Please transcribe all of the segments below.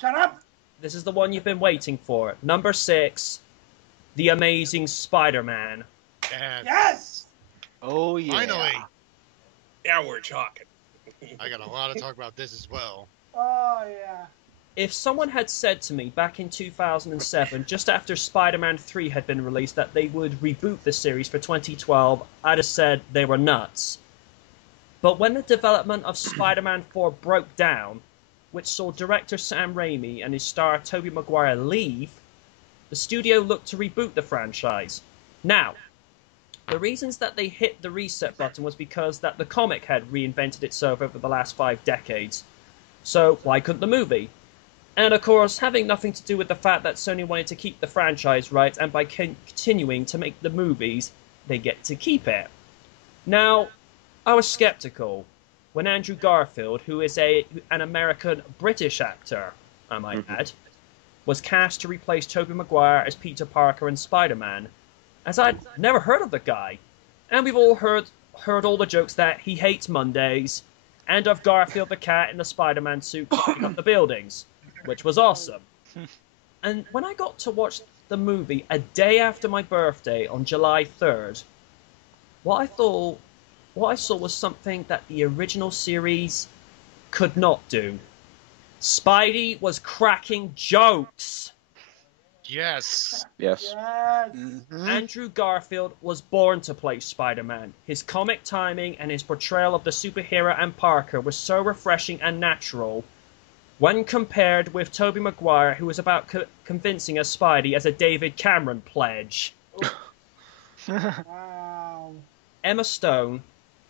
Shut up! This is the one you've been waiting for. Number 6, The Amazing Spider-Man. Yes! Oh, yeah. Finally! Now we're talking. I got a lot to talk about this as well. Oh, yeah. If someone had said to me back in 2007, just after Spider-Man 3 had been released, that they would reboot the series for 2012, I'd have said they were nuts. But when the development of Spider-Man 4 broke down, which saw director Sam Raimi and his star Tobey Maguire leave, the studio looked to reboot the franchise. Now, the reasons that they hit the reset button was because that the comic had reinvented itself over the last 5 decades. So why couldn't the movie? And of course, having nothing to do with the fact that Sony wanted to keep the franchise right, and by continuing to make the movies, they get to keep it. Now, I was skeptical when Andrew Garfield, who is an American-British actor, I might add, was cast to replace Tobey Maguire as Peter Parker and Spider-Man, as I'd never heard of the guy. And we've all heard all the jokes that he hates Mondays, and of Garfield the cat in the Spider-Man suit climbing up the buildings, which was awesome. And when I got to watch the movie a day after my birthday on July 3rd, what I saw was something that the original series could not do. Spidey was cracking jokes. Yes. Yes. Yes! Andrew Garfield was born to play Spider-Man. His comic timing and his portrayal of the superhero and Parker was so refreshing and natural, when compared with Tobey Maguire, who was about convincing us Spidey as a David Cameron pledge. Wow. Emma Stone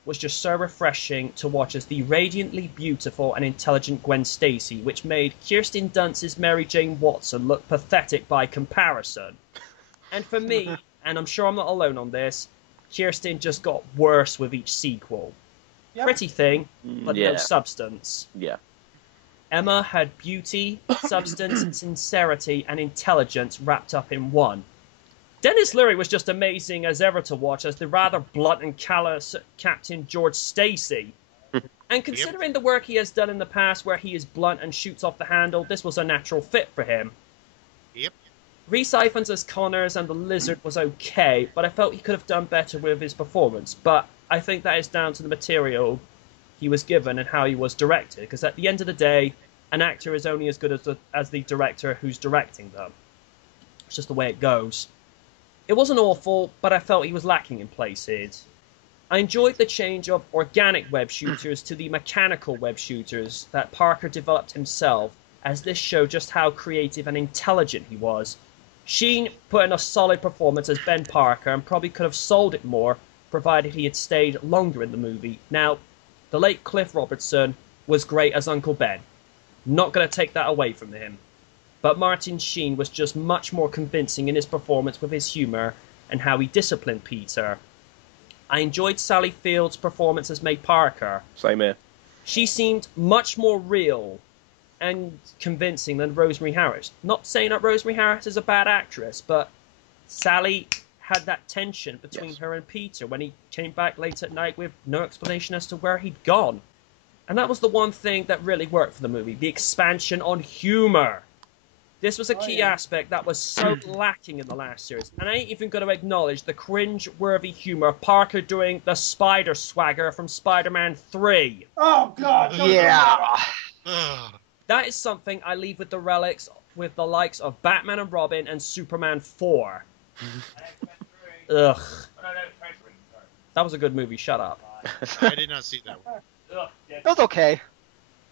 was just so refreshing to watch as the radiantly beautiful and intelligent Gwen Stacy, which made Kirsten Dunst's Mary Jane Watson look pathetic by comparison. And for me, and I'm sure I'm not alone on this, Kirsten just got worse with each sequel. Yep. Pretty thing, but no Yeah. substance. Yeah. Emma had beauty, substance, sincerity, and intelligence wrapped up in one. Dennis Leary was just amazing as ever to watch as the rather blunt and callous Captain George Stacy. And considering the work he has done in the past where he is blunt and shoots off the handle, this was a natural fit for him. Yep. Rhys Ifans as Connors and the Lizard was okay, but I felt he could have done better with his performance. But I think that is down to the material he was given and how he was directed, because at the end of the day, an actor is only as good as the director who's directing them. It's just the way it goes. It wasn't awful, but I felt he was lacking in places. I enjoyed the change of organic web shooters to the mechanical web shooters that Parker developed himself, as this showed just how creative and intelligent he was. Sheen put in a solid performance as Ben Parker and probably could have sold it more, provided he had stayed longer in the movie. Now, the late Cliff Robertson was great as Uncle Ben. Not going to take that away from him. But Martin Sheen was just much more convincing in his performance with his humour and how he disciplined Peter. I enjoyed Sally Field's performance as May Parker. Same here. She seemed much more real and convincing than Rosemary Harris. Not saying that Rosemary Harris is a bad actress, but Sally had that tension between her and Peter when he came back late at night with no explanation as to where he'd gone. And that was the one thing that really worked for the movie, the expansion on humour. This was a key aspect that was so lacking in the last series. And I ain't even going to acknowledge the cringe-worthy humour of Parker doing the spider swagger from Spider-Man 3. Oh, God. don't do that. Ugh. That is something I leave with the relics, with the likes of Batman and Robin and Superman 4. Ugh. That was a good movie, shut up. I did not see that one. It was okay.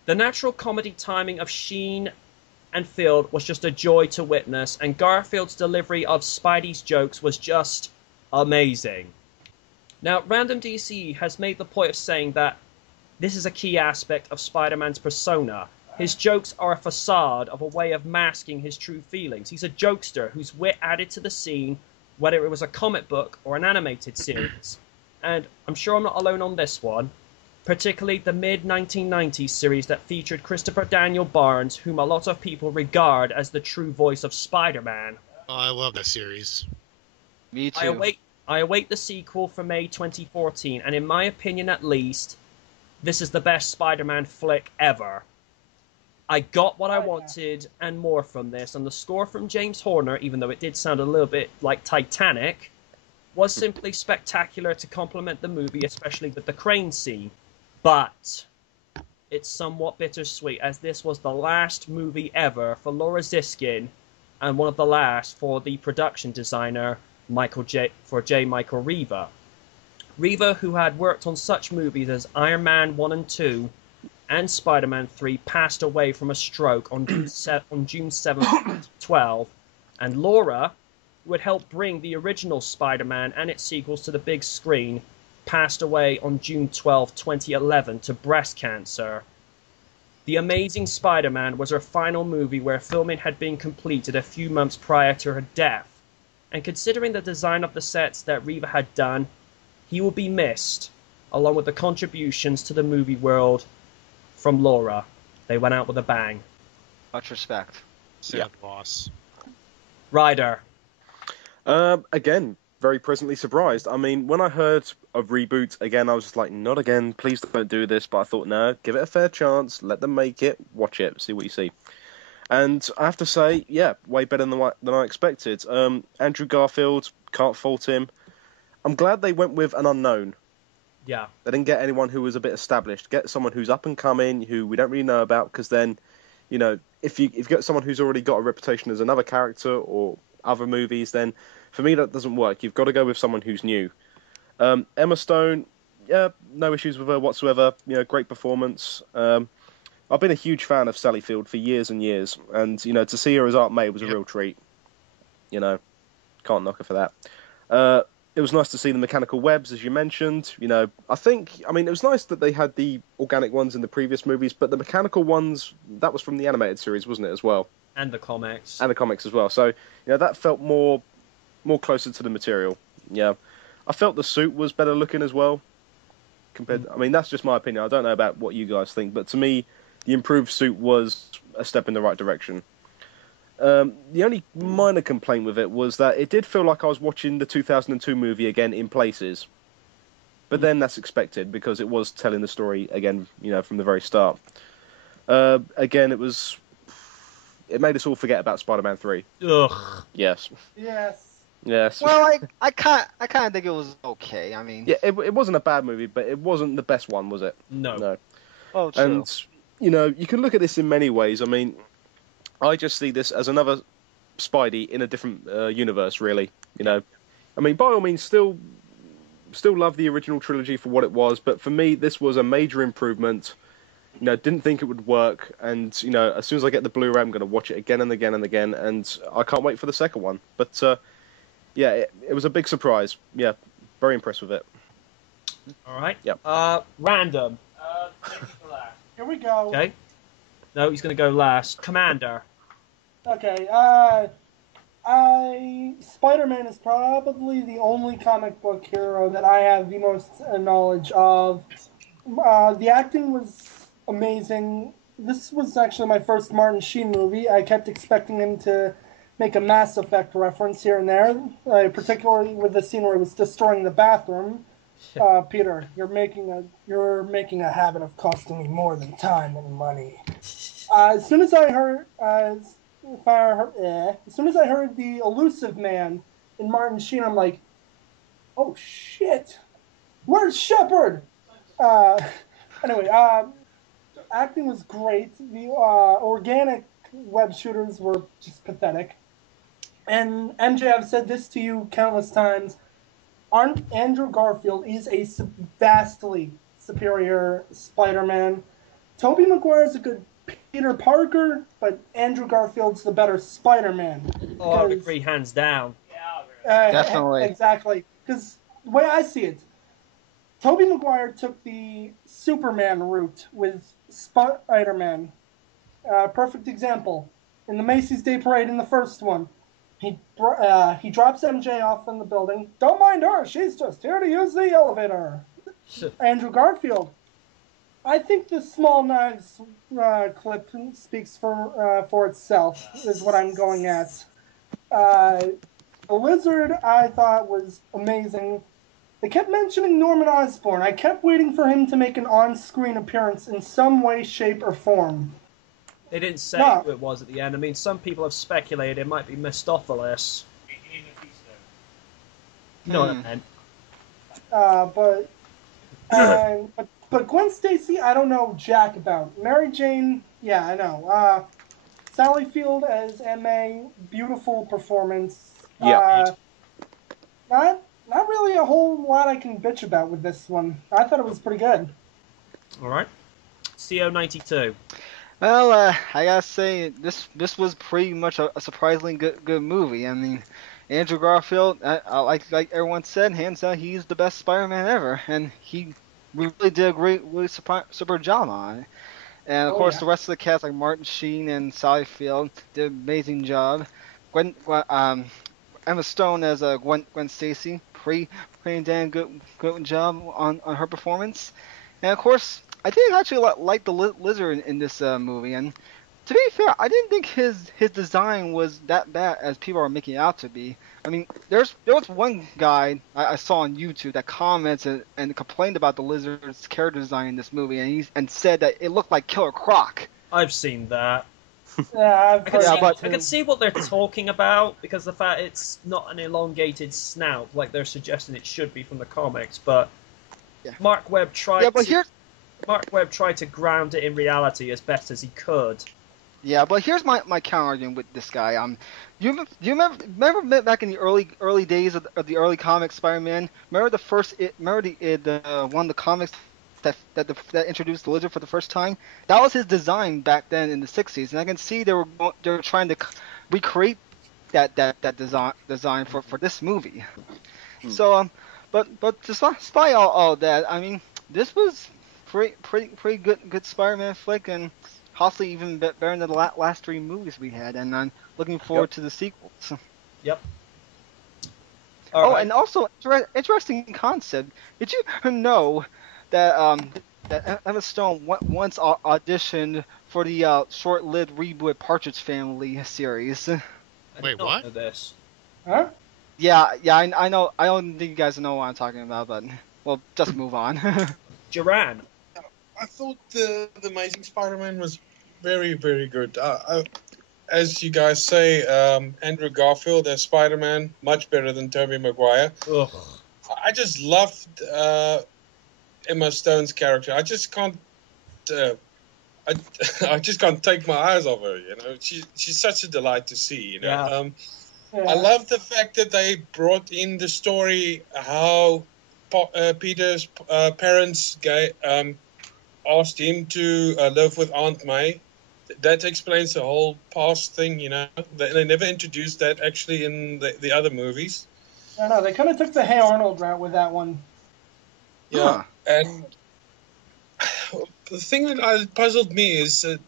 The natural comedy timing of Sheen and Field was just a joy to witness, and Garfield's delivery of Spidey's jokes was just amazing. Now, Random DC has made the point of saying that this is a key aspect of Spider-Man's persona. His jokes are a facade of a way of masking his true feelings. He's a jokester whose wit added to the scene, whether it was a comic book or an animated series. And I'm sure I'm not alone on this one. Particularly the mid-1990s series that featured Christopher Daniel Barnes, whom a lot of people regard as the true voice of Spider-Man. Oh, I love that series. Me too. I await the sequel for May 2014, and in my opinion at least, this is the best Spider-Man flick ever. I got what I Oh, yeah. wanted and more from this, and the score from James Horner, even though it did sound a little bit like Titanic, was simply spectacular to complement the movie, especially with the crane scene. But it's somewhat bittersweet, as this was the last movie ever for Laura Ziskin, and one of the last for the production designer J. Michael Riva. Riva, who had worked on such movies as Iron Man 1 and 2 and Spider-Man 3, passed away from a stroke on June 7th, 2012, and Laura, who had helped bring the original Spider-Man and its sequels to the big screen, passed away on June 12, 2011, to breast cancer. The Amazing Spider-Man was her final movie, where filming had been completed a few months prior to her death, and considering the design of the sets that Riva had done, he will be missed, along with the contributions to the movie world from Laura. They went out with a bang. Much respect. Sad loss. Ryder. Again, very pleasantly surprised. I mean, when I heard of reboot, again, I was just like, not again, please don't do this. But I thought, no, give it a fair chance, let them make it, watch it, see what you see. And I have to say, yeah, way better than I expected. Andrew Garfield, can't fault him. I'm glad they went with an unknown. Yeah. They didn't get anyone who was a bit established. Get someone who's up and coming, who we don't really know about, because then, you know, if you get someone who's already got a reputation as another character or other movies, then for me that doesn't work. You've got to go with someone who's new. Emma Stone, yeah, no issues with her whatsoever. You know, great performance. I've been a huge fan of Sally Field for years and years, and you know, to see her as Aunt May was a real treat. You know, can't knock her for that. It was nice to see the mechanical webs, as you mentioned. You know, I mean, it was nice that they had the organic ones in the previous movies, but the mechanical ones, that was from the animated series, wasn't it, as well? And the comics. And the comics as well. So, you know, that felt more closer to the material. Yeah. I felt the suit was better looking as well. I mean, that's just my opinion. I don't know about what you guys think, but to me, the improved suit was a step in the right direction. The only minor complaint with it was that it did feel like I was watching the 2002 movie again in places. But then that's expected because it was telling the story again, you know, from the very start. Again, it made us all forget about Spider-Man 3. Ugh. Yes. Yes. Well, I kind of think it was okay. I mean, Yeah, it wasn't a bad movie, but it wasn't the best one, was it? No. oh, true. And, you know, you can look at this in many ways. I mean, I just see this as another Spidey in a different universe, really. You know, I mean, by all means, still love the original trilogy for what it was, but for me, this was a major improvement. You know, didn't think it would work, and you know, as soon as I get the Blu-ray, I'm going to watch it again and again and again, and I can't wait for the second one. But yeah, it was a big surprise. Yeah, very impressed with it. All right. Yep. Random. Here we go. Okay. No, he's going to go last. Commander. Okay, Spider-Man is probably the only comic book hero that I have the most knowledge of. The acting was amazing. This was actually my first Martin Sheen movie. I kept expecting him to make a Mass Effect reference here and there, particularly with the scene where he was destroying the bathroom. Peter, you're making a habit of costing me more than time and money. As soon as I heard the elusive man in Martin Sheen, I'm like, oh shit, where's Shepard? Anyway, acting was great. The organic web shooters were just pathetic. And MJ, I've said this to you countless times. Andrew Garfield is a vastly superior Spider-Man. Tobey Maguire is a good Peter Parker, but Andrew Garfield's the better Spider-Man. Oh, I would agree, hands down. Definitely. Exactly. Because the way I see it, Tobey Maguire took the Superman route with Spider-Man. Perfect example. In the Macy's Day Parade in the first one, he drops MJ off in the building. Don't mind her, she's just here to use the elevator. Andrew Garfield. I think the Small Knives clip speaks for itself, is what I'm going at. The Lizard, I thought, was amazing. They kept mentioning Norman Osborn. I kept waiting for him to make an on-screen appearance in some way, shape, or form. They didn't say No. who it was at the end. I mean, some people have speculated it might be Mistopheles. You know what I meant. But Gwen Stacy, I don't know jack about. Mary Jane, yeah, I know. Sally Field as Ma, beautiful performance. Yeah. Not really a whole lot I can bitch about with this one. I thought it was pretty good. All right. CO92. Well, I gotta say this was pretty much a surprisingly good movie. I mean, Andrew Garfield, like everyone said, hands down, he's the best Spider-Man ever, and he really did a really super job on it. And of course, Yeah. the rest of the cast, like Martin Sheen and Sally Field, did an amazing job. Emma Stone as Gwen Stacy, pretty damn good job on her performance. And of course, I did actually like the lizard in this movie. And to be fair, I didn't think his design was that bad as people are making it out to be. I mean, there was one guy I saw on YouTube that commented and complained about the lizard's character design in this movie, and said that it looked like Killer Croc. I've seen that. Yeah, I can see what they're talking about because the fact it's not an elongated snout like they're suggesting it should be from the comics, but Yeah. Mark Webb tried to ground it in reality as best as he could. Yeah, but here's my counter argument with this guy. You remember back in the early days of the early comic Spider-Man? Remember the one of the comics that introduced the lizard for the first time? That was his design back then in the ~60s, and I can see they were trying to recreate that design for this movie. So but despite all that, I mean, this was pretty good Spider-Man flick, and possibly even better than the last three movies we had, and I'm looking forward to the sequels. Yep. And also, interesting concept. Did you know that that Emma Stone once auditioned for the short-lived reboot Partridge Family series? Wait, what? Know this. Huh? Yeah, I know. I don't think you guys know what I'm talking about, but well, just move on. Duran. I thought the Amazing Spider-Man was very, very good. As you guys say, Andrew Garfield as Spider-Man, much better than Tobey Maguire. Ugh. I just loved Emma Stone's character. I just can't. I just can't take my eyes off her. You know, she's such a delight to see. You know, Yeah. I love the fact that they brought in the story how Peter's parents asked him to live with Aunt May. That explains the whole past thing, you know. They never introduced that actually in the other movies. No, they kind of took the Hey Arnold route with that one. Yeah, and the thing that puzzled me is that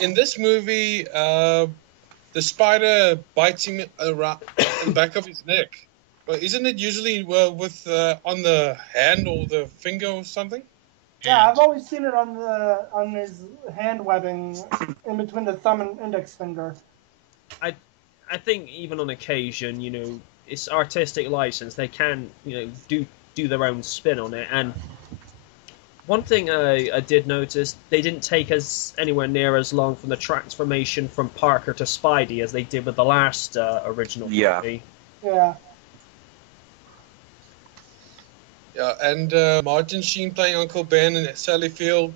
in this movie, the spider bites him around the back of his neck. But isn't it usually with on the hand or the finger or something? Yeah, I've always seen it on his hand webbing in between the thumb and index finger. I think even on occasion, you know, it's artistic license. They can, you know, do their own spin on it. And one thing I did notice, they didn't take us anywhere near as long from the transformation from Parker to Spidey as they did with the last original movie. Yeah. Yeah, and Martin Sheen playing Uncle Ben and Sally Field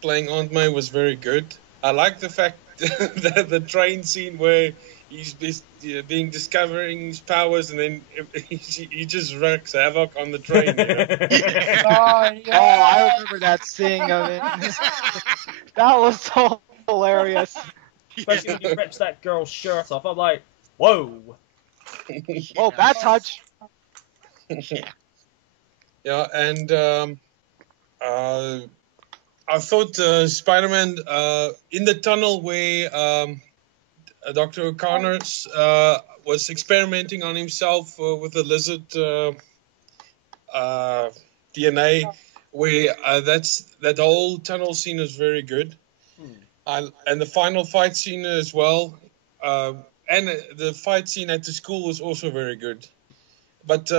playing Aunt May was very good. I like the fact that the train scene where he's discovering his powers and then he just wreaks havoc on the train. You know? Oh, I remember that scene of it. That was so hilarious. Especially when he rips that girl's shirt off. I'm like, whoa. Oh, bad touch. Yeah, and I thought Spider-Man in the tunnel where Dr. O'Connor was experimenting on himself with the lizard DNA, where that whole tunnel scene is very good. And the final fight scene as well, and the fight scene at the school was also very good. But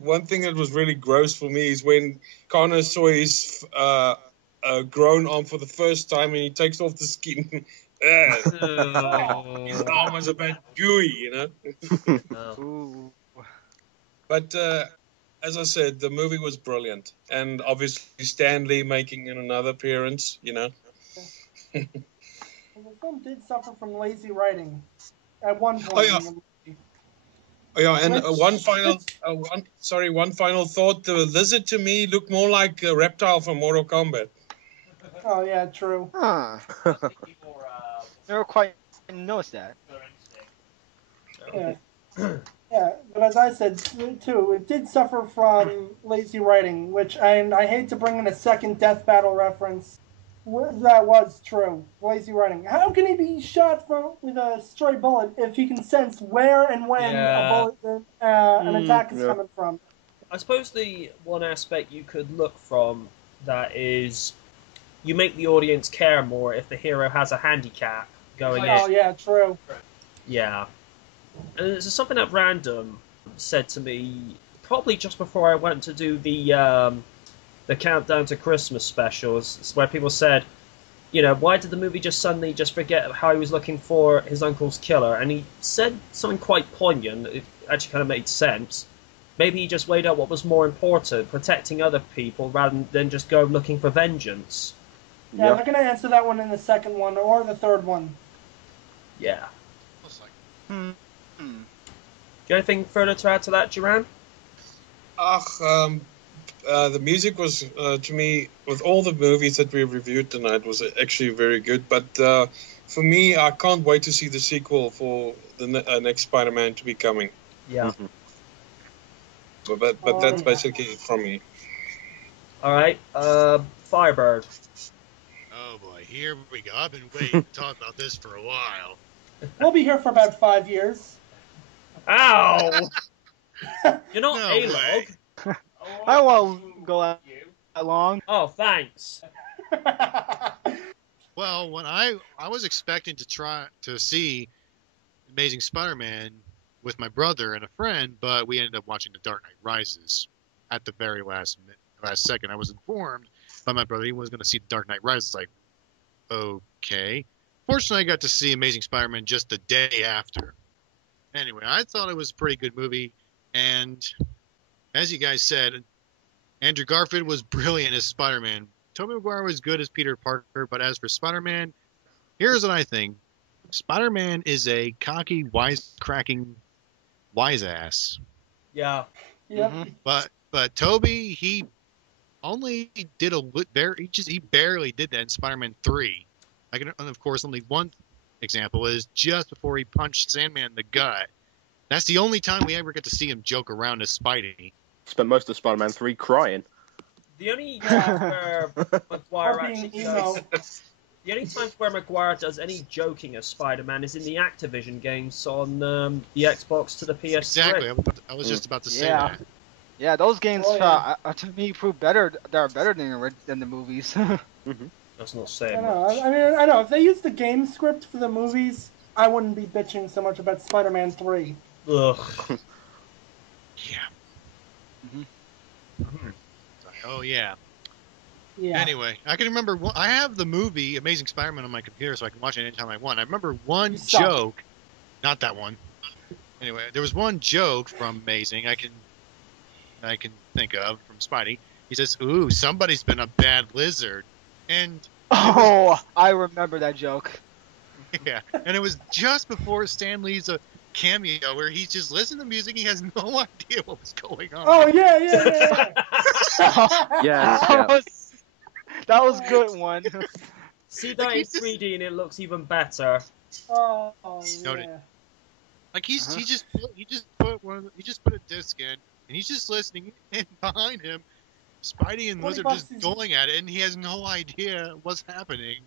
one thing that was really gross for me is when Connor saw his grown arm for the first time, and he takes off the skin. His arm was a bit gooey, you know. Ooh. Mm-hmm. But as I said, the movie was brilliant, and obviously Stan Lee making another appearance, you know. The film did suffer from lazy writing at one Oh point yeah, in the movie. oh yeah, and Which, one final thought: the lizard to me looked more like a reptile from Mortal Kombat. oh yeah, true. Huh. Never quite noticed that. Yeah. Yeah, but as I said too, it did suffer from lazy writing, which and I hate to bring in a second Death Battle reference. That was true. Lazy writing. How can he be shot with a stray bullet if he can sense where and when a Yeah. bullet, an attack is Yeah. coming from? I suppose the one aspect you could look from that is you make the audience care more if the hero has a handicap going Oh in. yeah, true. Yeah. And there's something that Random said to me probably just before I went to do the countdown to Christmas specials. It's where people said, why did the movie just suddenly just forget how he was looking for his uncle's killer? And he said something quite poignant. It actually kind of made sense. Maybe he just weighed out what was more important, protecting other people rather than just go looking for vengeance. Yeah, I'm not gonna answer that one in the second one or the third one. Yeah. Hmm. Do you have anything further to add to that, Duran? The music was, to me, with all the movies that we reviewed tonight, was actually very good. But for me, I can't wait to see the sequel for the next Spider-Man to be coming. Yeah. But that's basically it from me. All right. Firebird. Oh boy, here we go. I've been waiting to talk about this for a while. We'll be here for about 5 years. Ow! You're not No A-Log. way. I don't want to go out that long. Oh, thanks. Well, when I was expecting to try to see Amazing Spider-Man with my brother and a friend, but we ended up watching The Dark Knight Rises at the very last second. I was informed by my brother he was going to see The Dark Knight Rises. Like, okay. Fortunately, I got to see Amazing Spider-Man just the day after. Anyway, I thought it was a pretty good movie, and as you guys said, Andrew Garfield was brilliant as Spider-Man. Tobey Maguire was good as Peter Parker, but as for Spider-Man, here's what I think. Spider-Man is a cocky, wisecracking wise-ass. Yeah. Yep. But Tobey, he only did he barely did that in Spider-Man 3. And of course, only one example is just before he punched Sandman in the gut. That's the only time we ever get to see him joke around as Spidey. Spent most of Spider-Man 3 crying. The only times where Maguire Or being actually emo. the only times where Maguire does any joking as Spider-Man is in the Activision games on the Xbox to the PS3. Exactly. I was just about to say Yeah. that. Yeah, those games Oh, yeah. to me prove better. They're better than the movies. That's not I saying know. much. I mean, I know. If they used the game script for the movies, I wouldn't be bitching so much about Spider-Man 3. Ugh. Yeah. Mm-hmm. Oh yeah. Yeah. Anyway, I can remember. I have the movie Amazing Spider-Man on my computer, so I can watch it anytime I want. I remember one You suck. joke, not that one. Anyway, there was one joke from Amazing I can think of from Spidey. He says, "Ooh, somebody's been a bad lizard," and Oh, I remember that joke. yeah, and it was just before Stan Lee's cameo where he's just listening to music. He has no idea what was going on. Oh yeah. Yes, That was good one. See that in 3D and it looks even better. Oh Noted. yeah. Like he just put a disc in, and he's just listening, and behind him, Spidey and Lizard just going at it, and he has no idea what's happening.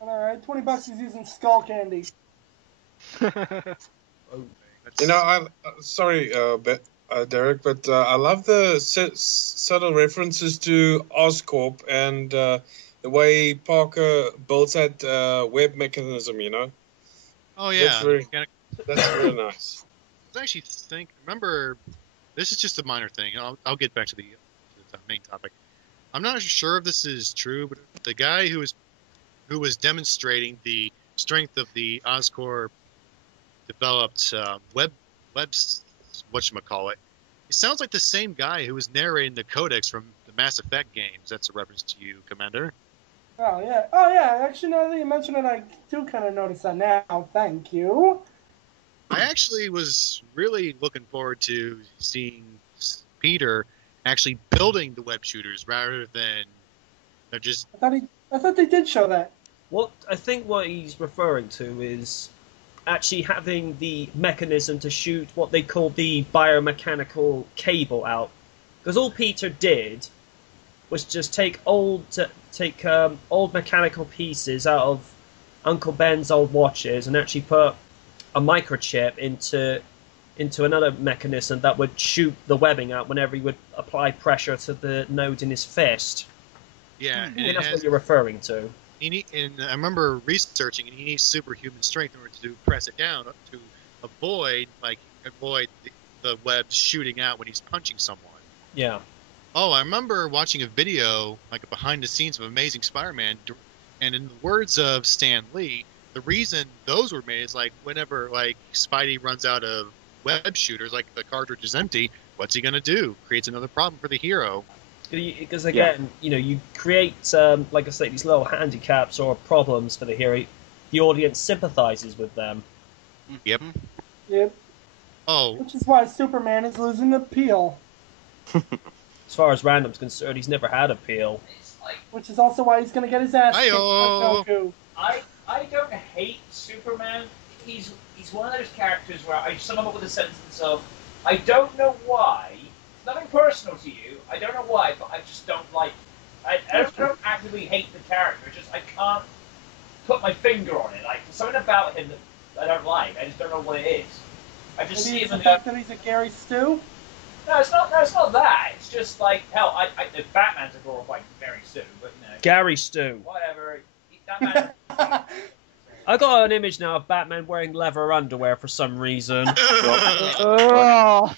All right, $20 he's using skull candy. You know, sorry, Derek, but I love the subtle references to Oscorp and the way Parker builds that web mechanism. You know. Oh yeah, That's really nice. I actually remember, this is just a minor thing. I'll get back to the main topic. I'm not sure if this is true, but the guy who was demonstrating the strength of the Oscorp developed whatchamacallit. It sounds like the same guy who was narrating the codex from the Mass Effect games. That's a reference to you, Commander. Oh yeah. Oh yeah. Actually, now that you mention it, I do kind of notice that now. Thank you. I actually was really looking forward to seeing Peter actually building the web shooters rather than they're just. I thought they did show that. I think what he's referring to is actually having the mechanism to shoot what they call the biomechanical cable out. Because all Peter did was just take old mechanical pieces out of Uncle Ben's old watches and actually put a microchip into another mechanism that would shoot the webbing out whenever he would apply pressure to the node in his fist. Yeah, I think that's what you're referring to. And I remember researching, and he needs superhuman strength in order to press it down to avoid the webs shooting out when he's punching someone. Yeah. Oh, I remember watching a video, like a behind the scenes of Amazing Spider-Man, and in the words of Stan Lee, the reason those were made is like whenever like Spidey runs out of web shooters, like the cartridge is empty, what's he gonna do? Creates another problem for the hero. Because again, you create, like I say, these little handicaps or problems for the hero. The audience sympathizes with them. Yep. Yep. Oh. Which is why Superman is losing appeal. As far as Random's concerned, he's never had appeal. Which is also why he's going to get his ass kicked by Goku. I don't hate Superman. He's one of those characters where I sum him up with a sentence of, I don't know why. Nothing personal to you. I don't know why, but I just don't like. I don't actively hate the character. It's just I can't put my finger on it. Like there's something about him that I don't like. I just don't know what it is. I just Maybe see it's him the fact that he's a Gary Stu. No, it's not. No, it's not that. It's just like hell. The Batman's a glorified Gary Stu, but you know. Gary Stu. Whatever. That man. I got an image now of Batman wearing leather underwear for some reason. Oh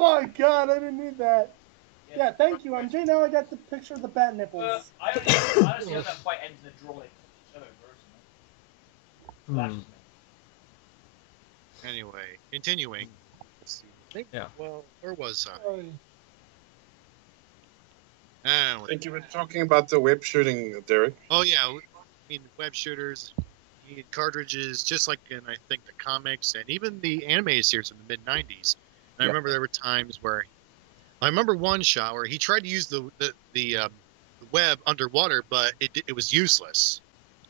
my god, I didn't need that. Yeah, thank you, MJ. Now I got the picture of the bat nipples. I honestly hope that fight ends in a draw like each other personally. Anyway, continuing. Let's see. Yeah. Well, where was Oh. I? I think you were talking about the web shooting, Derek. Oh yeah, I mean web shooters. You need cartridges, just like in I think the comics and even the animated series from the mid '90s. And I remember there were times where I remember one shot where he tried to use the web underwater, but it was useless.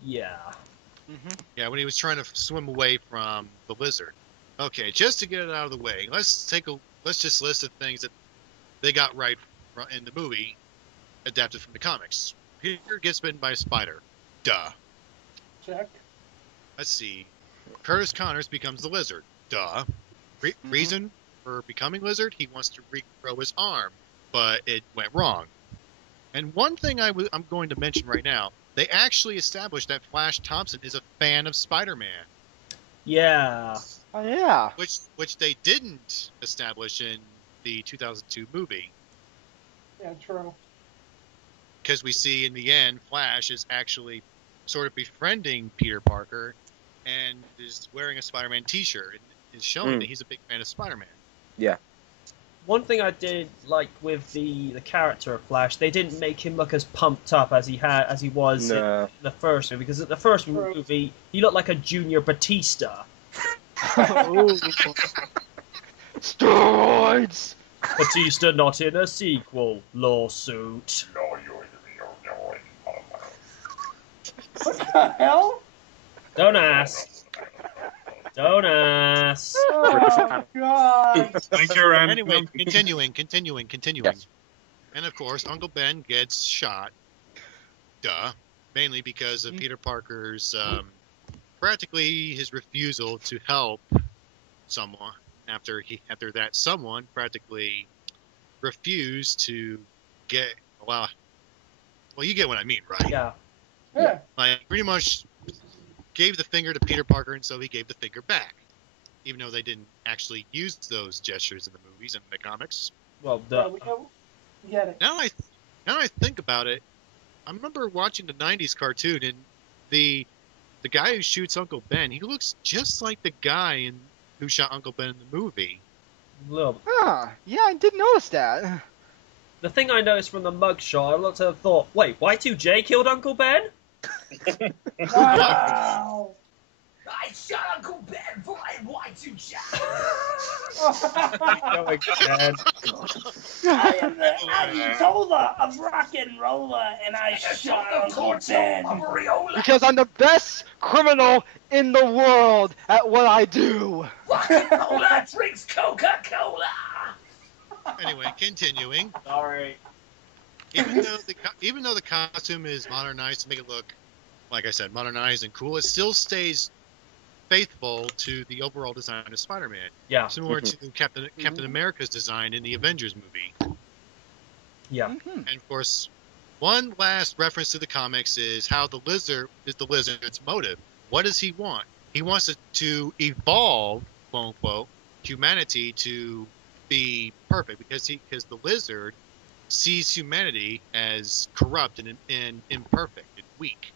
Yeah. Mm-hmm. Yeah, when he was trying to swim away from the lizard. Okay, just to get it out of the way, let's just list the things that they got right in the movie, adapted from the comics. Peter gets bitten by a spider. Duh. Check. Let's see. Curtis Connors becomes the lizard. Duh. Reason for becoming lizard? He wants to regrow his arm, but it went wrong. And one thing I'm going to mention right now, they actually established that Flash Thompson is a fan of Spider-Man. Yeah. Oh yeah. Which they didn't establish in the 2002 movie. Yeah, true. Because we see in the end, Flash is actually sort of befriending Peter Parker and is wearing a Spider-Man t-shirt and is showing that he's a big fan of Spider-Man. Yeah. One thing I did like with the character of Flash, they didn't make him look as pumped up as he was in the first movie. Because in the first movie, he looked like a junior Batista. Steroids. Batista not in a sequel. Lawsuit. What the hell? Don't ask. Don't ask. Oh god. Thank you, Ram. Anyway, continuing. Yes. And of course, Uncle Ben gets shot. Duh. Mainly because of Peter Parker's, practically his refusal to help someone after that someone practically refused to get, well, you get what I mean, right? Yeah. Yeah. Like, pretty much gave the finger to Peter Parker, and so he gave the finger back. Even though they didn't actually use those gestures in the movies and the comics. Well, Yeah, we get it. now I think about it, I remember watching the '90s cartoon, and the guy who shoots Uncle Ben, he looks just like the guy who shot Uncle Ben in the movie. Look, Yeah, I did notice that. the thing I noticed from the mugshot, I looked at it and thought, wait, Y2J killed Uncle Ben? Wow. I shot Uncle Ben for my Y2J. Go again. I am the Ayatollah of rock and roller, and I shot Uncle Ben. Because I'm the best criminal in the world at what I do. Coca-Cola drinks Coca-Cola. Anyway, continuing. Sorry. Even though the costume is modernized to make it look, like I said, modernized and cool, it still stays faithful to the overall design of Spider-Man. Yeah. Similar to Captain America's design in the Avengers movie. Yeah. And of course, one last reference to the comics is how the Lizard's motive. What does he want? He wants it to evolve, quote unquote, humanity to be perfect because the Lizard sees humanity as corrupt and imperfect and weak.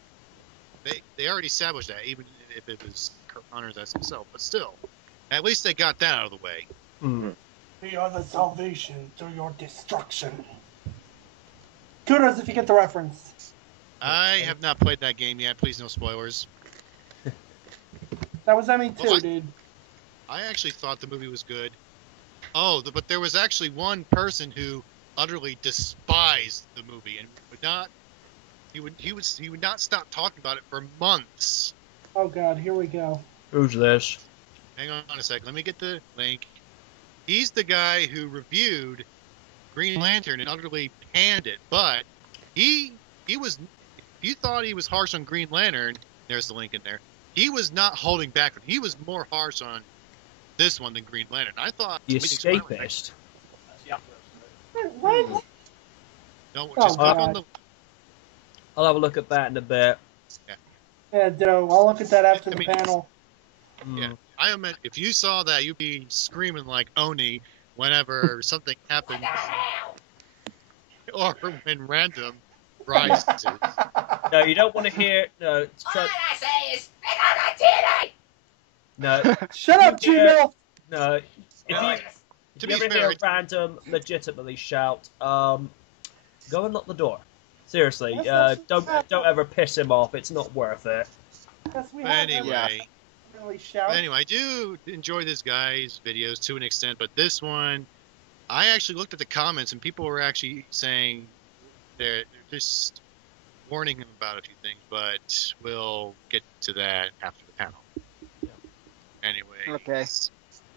They already established that, even if it was Connors as himself, but still, at least they got that out of the way. Mm. We are the salvation to your destruction. Kudos if you get the reference. I have not played that game yet. Please, no spoilers. That was Emmy too, Well, dude. I actually thought the movie was good. Oh, but there was actually one person who utterly despised the movie and would not. He would not stop talking about it for months. Oh god, here we go. Who's this? Hang on a sec. Let me get the link. He's the guy who reviewed Green Lantern and utterly panned it. But he was. If you thought he was harsh on Green Lantern, there's the link in there. He was not holding back. He was more harsh on this one than Green Lantern. I thought The Amazing Spider-Man- Escapist. What? No, Oh, just click God. on the. I'll have a look at that in a bit. Yeah, Doe. I'll look at that after the panel. Yeah, I meant if you saw that, you'd be screaming like Oni whenever something happened, or when random rises. No, you don't want to hear. No, All I say is, they got a titty. no, Shut up, Yeah. Gmail! no. If To you be ever fair, hear it's- random, legitimately shout, go and lock the door. Seriously, Yes, don't ever piss him off. It's not worth it. Yes, we But have anyway, really shout. I do enjoy this guy's videos to an extent, but this one, I actually looked at the comments and people were actually saying they're just warning him about a few things, but we'll get to that after the panel. Anyway. Okay.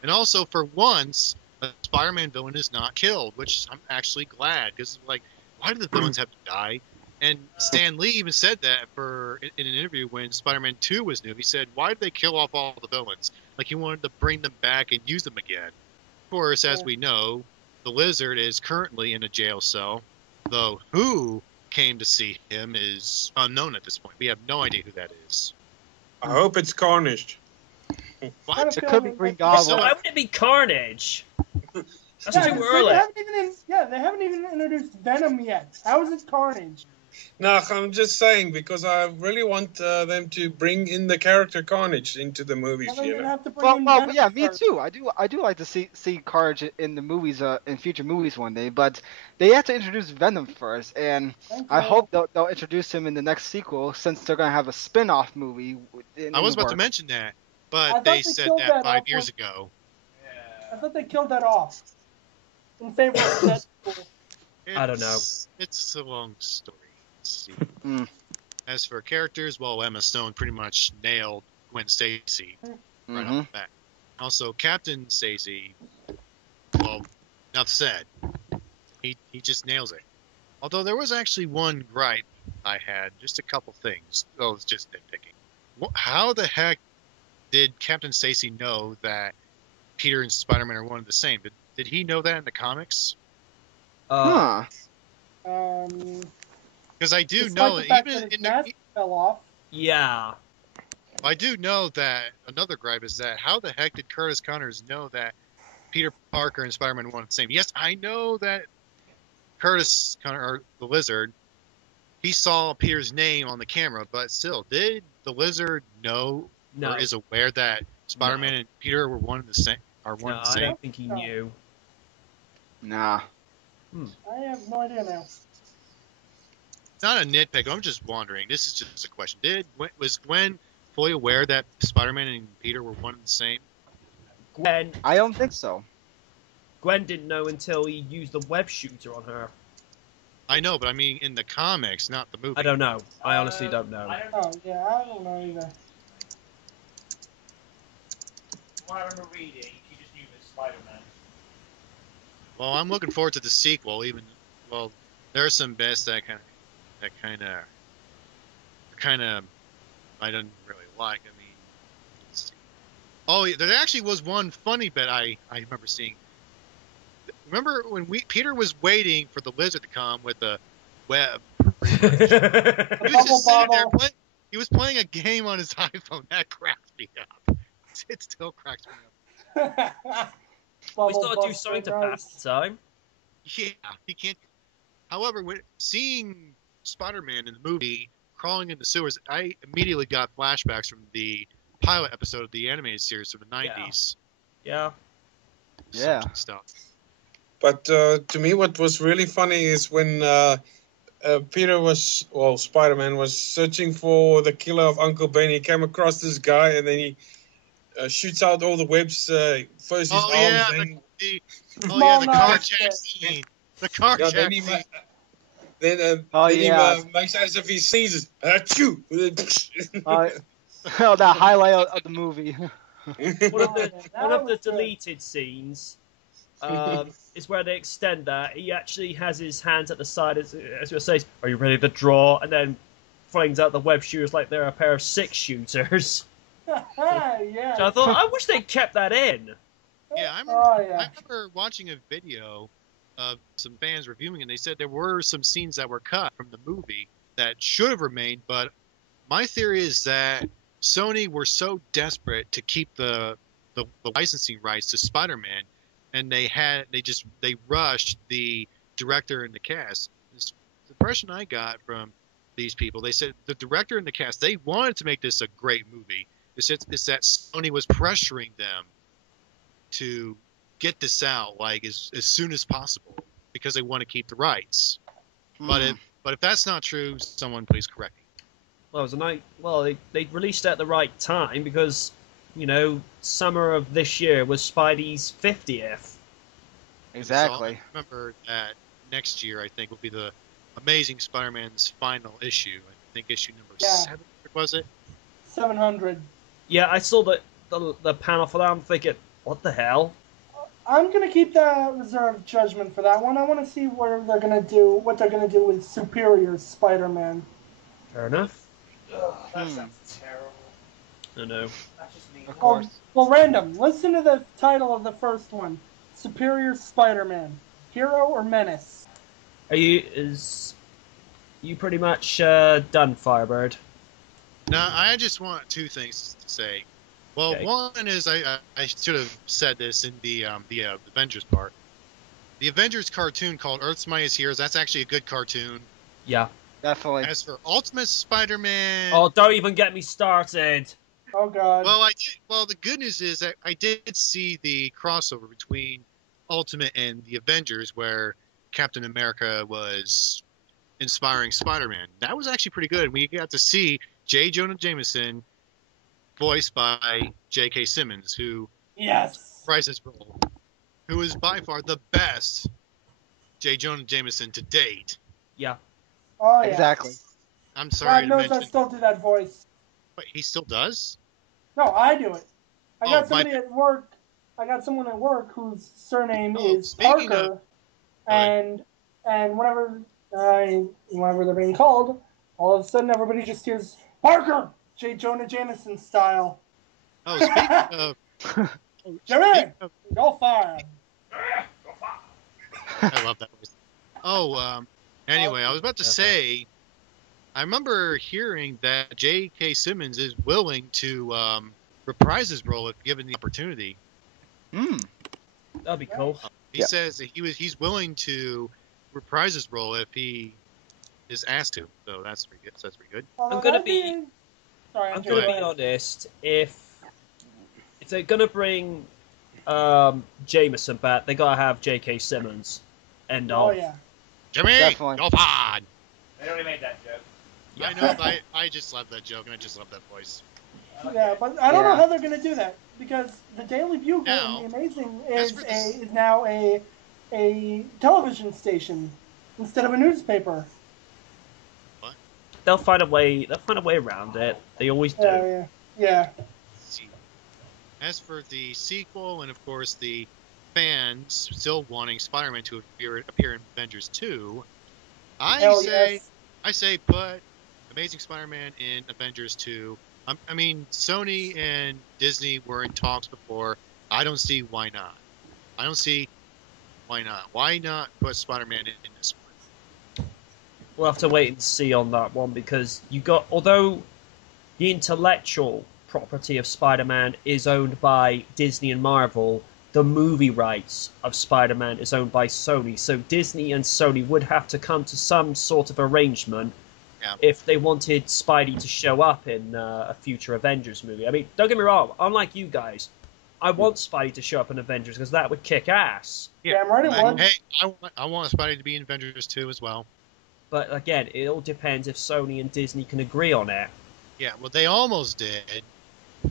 And also, for once, a Spider-Man villain is not killed, which I'm actually glad, because, like, why do the villains have to die? And Stan Lee even said that in an interview when Spider-Man 2 was new. He said, why did they kill off all the villains? Like, he wanted to bring them back and use them again. Of course, as we know, the Lizard is currently in a jail cell, though who came to see him is unknown at this point. We have no idea who that is. I hope it's Carnage. What? It could be Green So Goblin. why would it be Carnage? That's Yeah, too 'cause early. they haven't even introduced Venom yet. How is it Carnage? No, I'm just saying because I really want them to bring in the character Carnage into the movies. Well, then You they know. have to bring in Venom Yeah, me first. too. I do like to see Carnage in the movies, in future movies one day. But they have to introduce Venom first, and Thank I you. hope they'll introduce him in the next sequel, since they're gonna have a spin-off movie. I was about to mention that, I but thought they they said killed that that 5 off years with- ago. I thought they killed that off in favor of Deadpool. I don't know. It's a long story. Let's see. Mm. As for characters, well, Emma Stone pretty much nailed Gwen Stacy right off the bat. Also, Captain Stacy, well, enough said. He just nails it. Although there was actually one gripe I had, just a couple things. Oh, it's just nitpicking. How the heck did Captain Stacy know that Peter and Spider-Man are one and the same? Did he know that in the comics? Huh. Because I do Despite know the that fact even that his in the, mask fell off. Yeah. I do know that another gripe is that how the heck did Curtis Connors know that Peter Parker and Spider-Man were one and the same? Yes, I know that Curtis, or the Lizard, he saw Peter's name on the camera, but still, did the Lizard know No. or is aware that Spider-Man and Peter were one and the same? Are one No, and the I same? don't think he knew. Nah. I have no idea now. It's not a nitpick. I'm just wondering. This is just a question. Was Gwen fully aware that Spider-Man and Peter were one and the same? Gwen I don't think so. didn't know until he used the web shooter on her. I know, but I mean in the comics, not the movie. I don't know. I honestly don't know. Oh, yeah, I don't know either. From what I remember reading, she just knew it was Spider-Man. Well, I'm looking forward to the sequel. There are some bits that kind of I didn't really like. I mean, let's see. Oh, there actually was one funny bit I remember seeing. Remember when Peter was waiting for the Lizard to come with the web? He was just sitting there playing. He was playing a game on his iPhone. That cracked me up. It still cracks me up. We thought do something to pass the time. Yeah, he can't. However, when seeing Spider-Man in the movie crawling in the sewers, I immediately got flashbacks from the pilot episode of the animated series from the 90s. Yeah. Yeah. Stuff. But to me, what was really funny is when Spider-Man was searching for the killer of Uncle Ben. He came across this guy, and then he shoots out all the webs. First his arms, the car jack scene. The car jack scene. Then he makes as if he sneezes. Achoo! The highlight of the movie. One of the deleted scenes is where they extend that. He actually has his hands at the side as he says, "Are you ready to draw?" And then flings out the web shooters like they're a pair of 6-shooters. Yeah. So I thought, I wish they'd kept that in. Yeah, I remember watching a video of some fans reviewing, and they said there were some scenes that were cut from the movie that should have remained. But my theory is that Sony were so desperate to keep the licensing rights to Spider-Man, and they rushed the director and the cast. The impression I got from these people, they said the director and the cast, they wanted to make this a great movie. It's that Sony was pressuring them to get this out like as soon as possible because they want to keep the rights. But if that's not true, someone please correct me. Well, it was they released it at the right time because, summer of this year was Spidey's 50th. Exactly. So I remember that next year, I think, will be the Amazing Spider-Man's final issue. I think issue number 700, was it? 700. Yeah, I saw the panel for that. I'm thinking, what the hell? I'm gonna keep the reserved judgment for that one. I want to see what they're gonna do with Superior Spider-Man. Fair enough. Ugh, that sounds terrible. I know. That's just me. Of course. Well, random. Listen to the title of the first one: Superior Spider-Man, Hero or Menace. Are you pretty much done, Firebird? Now, I just want two things to say. Well, Okay. One is I should have said this in the Avengers part. The Avengers cartoon called Earth's Mightiest Heroes, that's actually a good cartoon. Yeah. Definitely. As for Ultimate Spider-Man... Oh, don't even get me started. Oh God. Well, the good news is that I did see the crossover between Ultimate and the Avengers where Captain America was inspiring Spider-Man. That was actually pretty good. We got to see J. Jonah Jameson voiced by J.K. Simmons, who reprised his role, who is by far the best J. Jonah Jameson to date. Yeah. Oh, yeah. Exactly. I'm sorry God to knows mention. I still do that voice. Wait, he still does? No, I do it. I got my- at work. I got someone at work whose surname Oh, is speaking Parker, of- and whenever they're being called, all of a sudden everybody just hears Parker, J. Jonah Jameson style. Oh, speaking of... Jimmy, go fire. I love that voice. Anyway, I was about to say, I remember hearing that J.K. Simmons is willing to reprise his role if given the opportunity. That'd be cool. He says that he's willing to reprise his role if he is asked to. So that's pretty good. I'm gonna be Sorry, I'm Andrew, gonna go be ahead. honest. If they're gonna bring Jameson back, they gotta have J.K. Simmons. End Oh of. yeah. Jimmy, Definitely. go pod. They already made that joke. Yeah. I know, but I just love that joke, and I just love that voice. Okay. Yeah, but I don't know Yeah. how they're going to do that because the Daily Bugle Now, in The Amazing as is for this- is now a television station instead of a newspaper. They'll find a way. They'll find a way around it. They always do. Yeah. See. As for the sequel, and of course the fans still wanting Spider-Man to appear in Avengers 2, Hell yes. I say put Amazing Spider-Man in Avengers 2. I mean, Sony and Disney were in talks before. I don't see why not. I don't see why not. Why not put Spider-Man in this one? We'll have to wait and see on that one because although the intellectual property of Spider-Man is owned by Disney and Marvel, the movie rights of Spider-Man is owned by Sony. So Disney and Sony would have to come to some sort of arrangement if they wanted Spidey to show up in a future Avengers movie. I mean, don't get me wrong, unlike you guys, I want Spidey to show up in Avengers because that would kick ass. Yeah, I'm right at one. Hey, I want Spidey to be in Avengers 2 as well. But again, it all depends if Sony and Disney can agree on it. Yeah, well, they almost did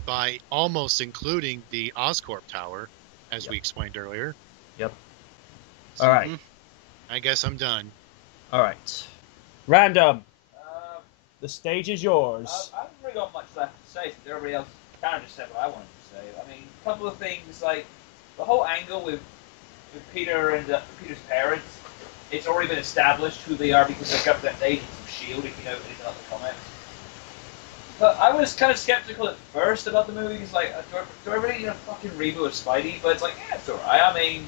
by almost including the Oscorp Tower, as we explained earlier. Yep. All right. I guess I'm done. All right. Random. The stage is yours. I haven't really got much left to say since everybody else kind of just said what I wanted to say. I mean, a couple of things like the whole angle with Peter and Peter's parents. It's already been established who they are because they're government agents of S.H.I.E.L.D., if you know anything about the comics. But I was kind of skeptical at first about the movie because, like, do I really need a fucking reboot of Spidey? But it's like, yeah, it's alright. I mean,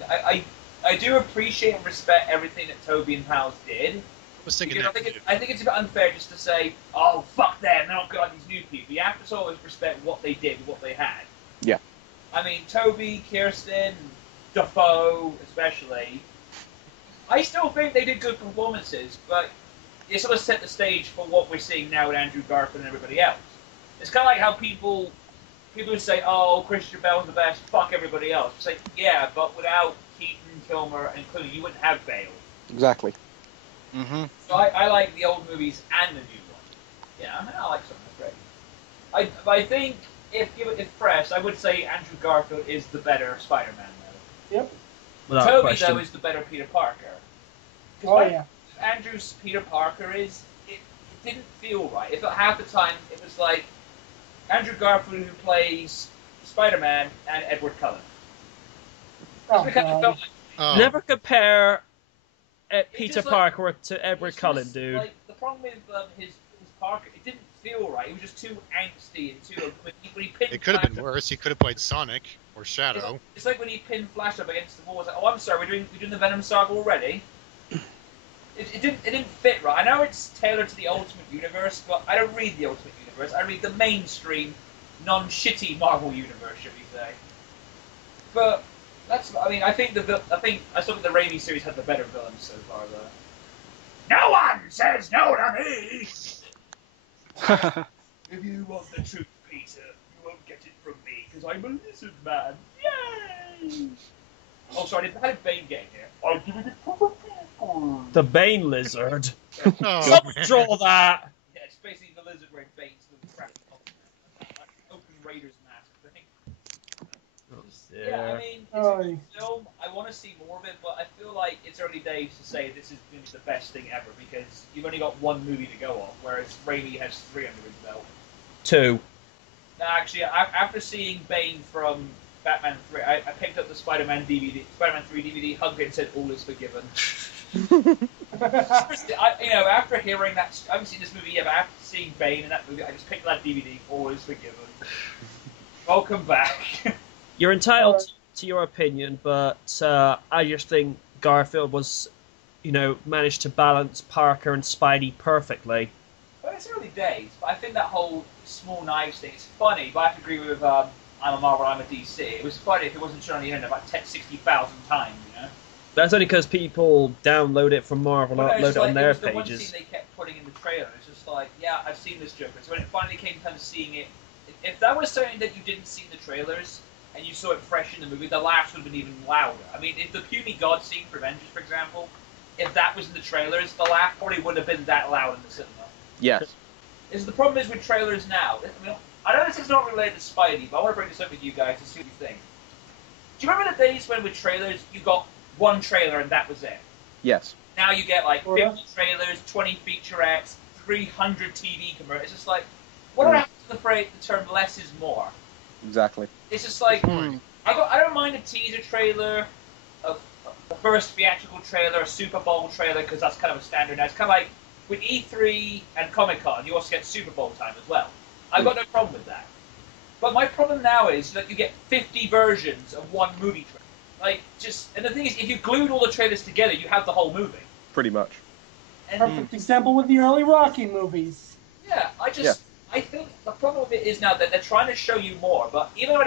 I do appreciate and respect everything that Tobey and Howes did. I was thinking I think it's a bit unfair just to say, oh, fuck them, they're not good like these new people. You have to always respect what they did, what they had. Yeah. I mean, Tobey, Kirsten, Dafoe, especially. I still think they did good performances, but it sort of set the stage for what we're seeing now with Andrew Garfield and everybody else. It's kind of like how people who say, oh, Christian Bale's the best, fuck everybody else. It's like, yeah, but without Keaton, Kilmer, and Clooney, you wouldn't have Bale. Exactly. Mm-hmm. So I like the old movies and the new one. Yeah, I mean, I like some of them, great. I think, if pressed, I would say Andrew Garfield is the better Spider-Man, though. Yep. Without Toby, question. though, is the better Peter Parker. Oh yeah. Andrew's Peter Parker it didn't feel right. It felt half the time it was like Andrew Garfield who plays Spider-Man and Edward Cullen. Oh, That's what it God. felt like. Oh, Never compare Peter just like- Parker to Edward It's Cullen, just, dude. Like, the problem with his Parker, it didn't feel right. He was just too angsty and too. When he pinned it could have been Flash worse. He could have played Sonic or Shadow. It's like when he pinned Flash up against the wall. It's like, oh, I'm sorry, we're doing the Venom saga already. It didn't fit right. I know it's tailored to the Ultimate Universe, but I don't read the Ultimate Universe. I read the mainstream, non-shitty Marvel Universe, should we say? But that's. I mean, I still think the Raimi series had the better villains so far, though. No one says no to me. If you want the truth, Peter, you won't get it from me because I'm a lizard man. Yay! Oh, sorry, how did Bane get in here? I'll give it a proper people. The Bane Lizard. Oh, Someone man. draw that! Yeah, it's basically the lizard wearing Bane's little crap open Raiders mask thing. Yeah, I mean, it's a good film. I want to see more of it, but I feel like it's early days to say this is going to be the best thing ever because you've only got one movie to go off, whereas Raimi has 3 under his belt. 2. No, actually, after seeing Bane from Batman 3, I picked up the Spider-Man 3 DVD, hugged it, and said, all is forgiven. After hearing that, I haven't seen this movie yet, but after seeing Bane in that movie, I just picked that DVD, all is forgiven. Welcome back. You're entitled to your opinion, but I just think Garfield was, managed to balance Parker and Spidey perfectly. Well, it's early days, but I think that whole small knives thing is funny, but I have to agree with I'm a Marvel, I'm a DC. It was funny if it wasn't shown on the internet about 60,000 times, That's only because people download it from Marvel and Well, no, upload it's it like, on it their was the one pages. scene they kept putting in the trailer. It's just like, yeah, I've seen this Joker. So when it finally came time to seeing it, if that was something that you didn't see in the trailers and you saw it fresh in the movie, the laughs would have been even louder. I mean, if the puny god scene for Avengers, for example, if that was in the trailers, the laugh probably would have been that loud in the cinema. Yes. The problem is with trailers now. I mean, I know this is not related to Spidey, but I want to bring this up with you guys to see what you think. Do you remember the days when with trailers you got one trailer and that was it? Yes. Now you get like 50 trailers, 20 featurettes, 300 TV commercials. It's just like, what happens to the term "less is more"? Exactly. It's just like, I don't mind a teaser trailer, a first theatrical trailer, a Super Bowl trailer, because that's kind of a standard now. It's kind of like with E3 and Comic-Con, you also get Super Bowl time as well. I've got no problem with that. But my problem now is that you get 50 versions of one movie trailer. And the thing is, if you glued all the trailers together, you have the whole movie. Pretty much. And Perfect example with the early Rocky movies. Yeah, I think the problem with it is now that they're trying to show you more. But even though I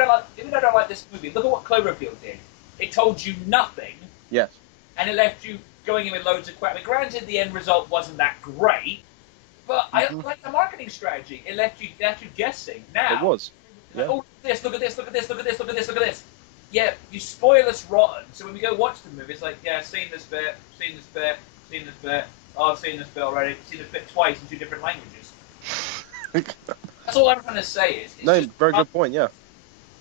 don't like this movie, look at what Cloverfield did. It told you nothing. Yes. And it left you going in with loads of crap. I mean, granted, the end result wasn't that great, but I like the marketing strategy. It left you guessing. Now it was. Yeah. Like, oh, look at this, look at this, look at this, look at this, look at this. Yeah, you spoil us rotten. So when we go watch the movie, it's like, yeah, seen this bit, seen this bit, seen this bit. Oh, I've seen this bit already. Seen this bit twice in 2 different languages. That's all I'm trying to say is. No, very good point. Yeah,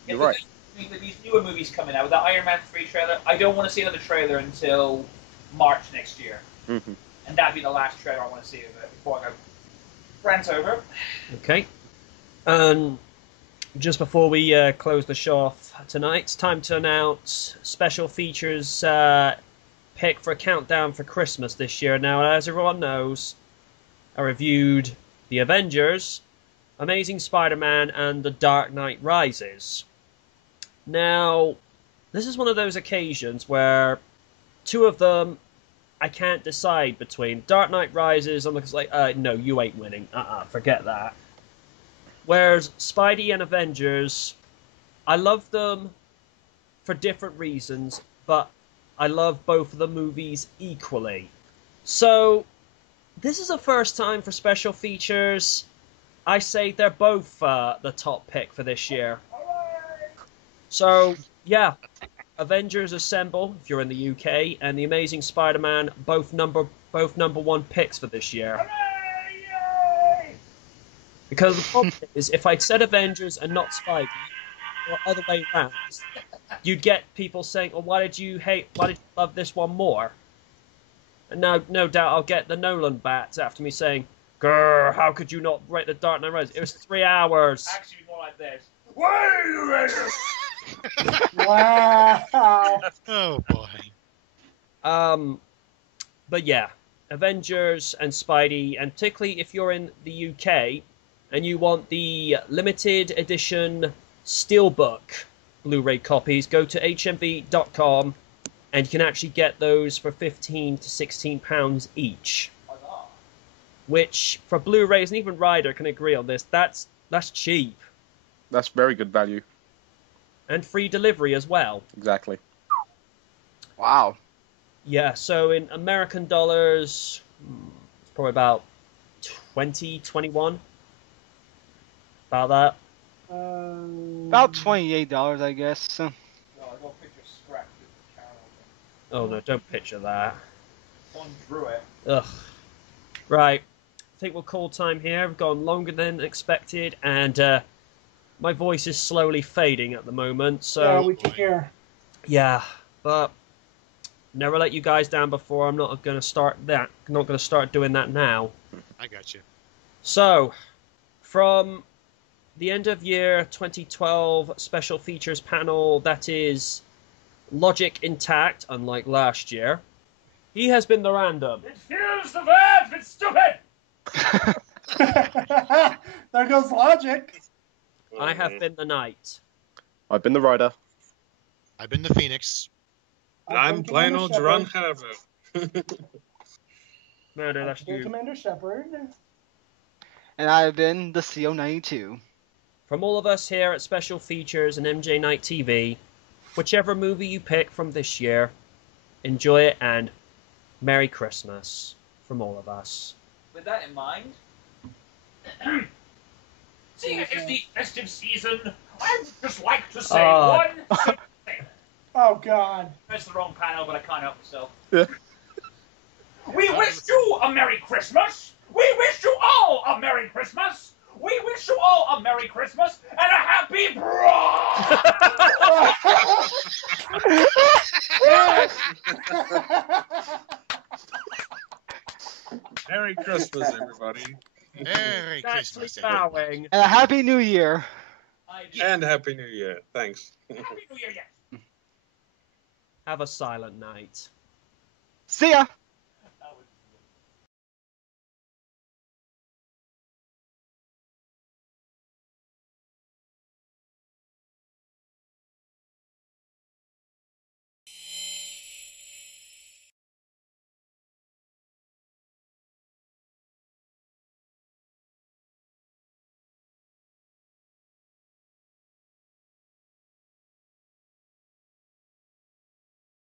you're right. With these newer movies coming out, with the Iron Man 3 trailer, I don't want to see another trailer until March next year. Mm-hmm. And that'd be the last trailer I want to see of it before I go. Rant over. Okay. Just before we close the show off tonight, it's time to announce special features pick for a countdown for Christmas this year. Now, as everyone knows, I reviewed The Avengers, Amazing Spider-Man, and The Dark Knight Rises. Now, this is one of those occasions where 2 of them I can't decide between. Dark Knight Rises, I'm like, no, you ain't winning. Forget that. Whereas Spidey and Avengers, I love them for different reasons, but I love both of the movies equally. So, this is a first time for special features. I say they're both the top pick for this year. So, yeah, Avengers Assemble, if you're in the UK, and The Amazing Spider-Man, both number 1 picks for this year. Because the problem is, if I'd said Avengers and not Spidey, or other way round, you'd get people saying, "Oh, why did you love this one more?" And no doubt I'll get the Nolan bats after me saying, "Grr, how could you not rate The Dark Knight Rises? It was 3 hours." Actually, more like this. Wait! Wow. Oh boy. But yeah, Avengers and Spidey, and particularly if you're in the UK and you want the limited edition Steelbook Blu-ray copies, go to hmv.com and you can actually get those for £15 to £16 each. Which, for Blu-rays, and even Ryder can agree on this, that's cheap. That's very good value. And free delivery as well. Exactly. Wow. Yeah, so in American dollars, it's probably about 20, 21. About that. About $28, I guess. Oh no, don't picture that. One drew it. Ugh. Right. I think we'll call time here. We've gone longer than expected, and my voice is slowly fading at the moment. So Yeah, we can hear. yeah, but never let you guys down before. I'm not going to start that. I'm not going to start doing that now. I got you. So, from the end of year 2012 special features panel, that is logic intact, unlike last year. He has been the random. It feels the verbs, it's stupid! There goes logic. I have been the knight. I've been the rider. I've been the Phoenix. I'm plain old Ron Harver. Murder, that's you. Commander Shepard. And I've been the CO92. From all of us here at Special Features and MJ Night TV, whichever movie you pick from this year, enjoy it, and Merry Christmas from all of us. With that in mind, seeing it is the festive season, I would just like to say one simple thing. Oh, God. That's the wrong panel, but I can't help myself. Yeah. We wish you a Merry Christmas! We wish you all a Merry Christmas! We wish you all a Merry Christmas and a Happy Merry Christmas, everybody. Merry Christmas, everyone. Bowing. And a Happy New Year. And Happy New Year. Thanks. Happy New Year, yes. Have a silent night. See ya.